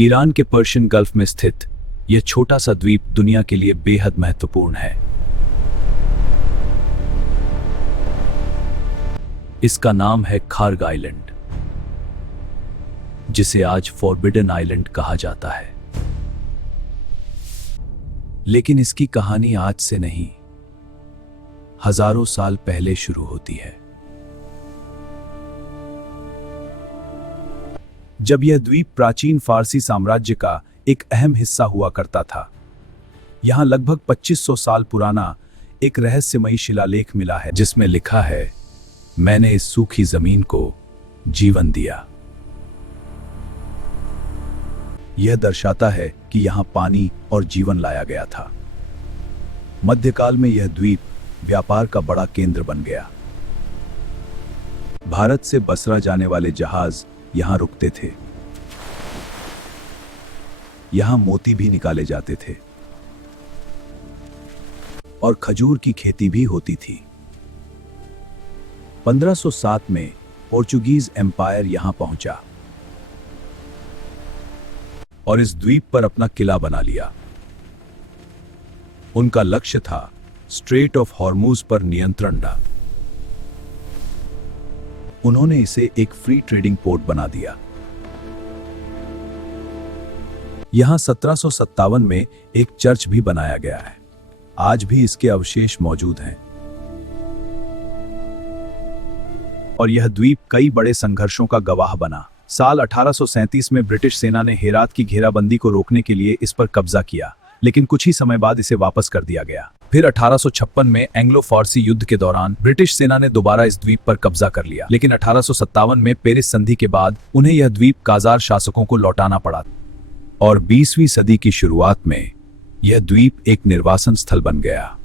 Iran के Persian gulf में स्थित यह छोटा सा द्वीप दुनिया के लिए बेहद महत्वपूर्ण है। इसका नाम है खार्ग आइलैंड, जिसे आज फॉरबिडन आइलैंड कहा जाता है। लेकिन इसकी कहानी आज से नहीं, हजारों साल पहले शुरू होती है। जब यह द्वीप प्राचीन फारसी साम्राज्य का एक अहम हिस्सा हुआ करता था। यहां लगभग 2500 साल पुराना एक रहस्यमयी शिलालेख मिला है, जिसमें लिखा है, मैंने इस सूखी जमीन को जीवन दिया। यह दर्शाता है कि यहां पानी और जीवन लाया गया था। मध्यकाल में यह द्वीप व्यापार का बड़ा केंद्र बन गया। भारत से बसरा जाने वाले जहाज यहां रुकते थे। यहां मोती भी निकाले जाते थे और खजूर की खेती भी होती थी। 1507 में पोर्चुगीज एम्पायर यहां पहुंचा और इस द्वीप पर अपना किला बना लिया। उनका लक्ष्य था स्ट्रेट ऑफ हॉर्मुज पर नियंत्रण डाल। उन्होंने इसे एक फ्री ट्रेडिंग पोर्ट बना दिया। यहां 1757 में एक चर्च भी बनाया गया है। आज भी इसके अवशेष मौजूद हैं। और यह द्वीप कई बड़े संघर्षों का गवाह बना। साल 1837 में ब्रिटिश सेना ने हेरात की घेराबंदी को रोकने के लिए इस पर कब्जा किया, लेकिन कुछ ही समय बाद इसे वापस कर दिया गया। फिर 1856 में एंग्लो फारसी युद्ध के दौरान ब्रिटिश सेना ने दोबारा इस द्वीप पर कब्जा कर लिया, लेकिन 1857 में पेरिस संधि के बाद उन्हें यह द्वीप काजार शासकों को लौटाना पड़ा। और 20वीं सदी की शुरुआत में यह द्वीप एक निर्वासन स्थल बन गया,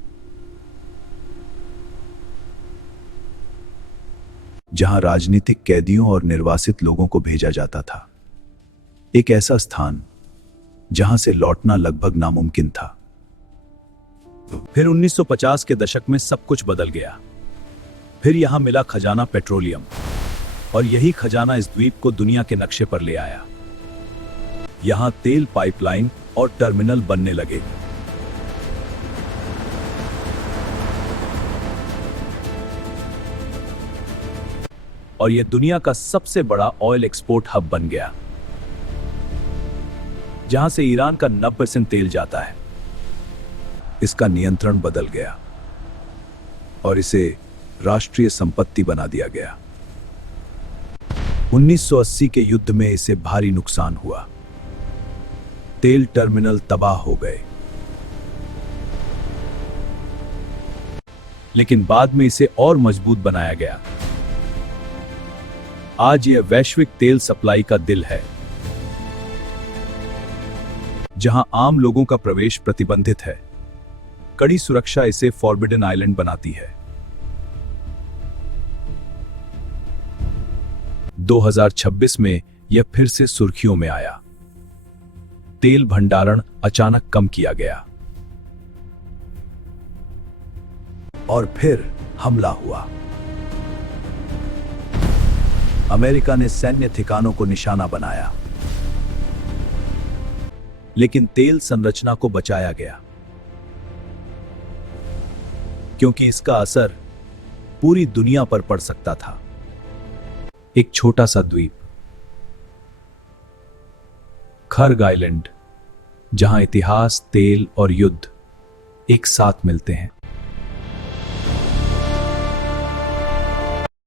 जहां राजनीतिक कैदियों और निर्वासित लोगों को भेजा जाता था। एक ऐसा स्थान जहां से लौटना लगभग नामुमकिन था। फिर 1950 के दशक में सब कुछ बदल गया। फिर यहां मिला खजाना पेट्रोलियम, और यही खजाना इस द्वीप को दुनिया के नक्शे पर ले आया। यहां तेल पाइपलाइन और टर्मिनल बनने लगे। और यह दुनिया का सबसे बड़ा ऑयल एक्सपोर्ट हब बन गया, जहां से ईरान का 90% तेल जाता है। इसका नियंत्रण बदल गया और इसे राष्ट्रीय संपत्ति बना दिया गया। 1980 के युद्ध में इसे भारी नुकसान हुआ। तेल टर्मिनल तबाह हो गए, लेकिन बाद में इसे और मजबूत बनाया गया। आज यह वैश्विक तेल सप्लाई का दिल है, जहां आम लोगों का प्रवेश प्रतिबंधित है। कड़ी सुरक्षा इसे फॉरबिडन आइलैंड बनाती है। 2026 में यह फिर से सुर्खियों में आया। तेल भंडारण अचानक कम किया गया और फिर हमला हुआ। अमेरिका ने सैन्य ठिकानों को निशाना बनाया, लेकिन तेल संरचना को बचाया गया, क्योंकि इसका असर पूरी दुनिया पर पड़ सकता था। एक छोटा सा द्वीप, खार्ग आइलैंड, जहां इतिहास, तेल और युद्ध एक साथ मिलते हैं।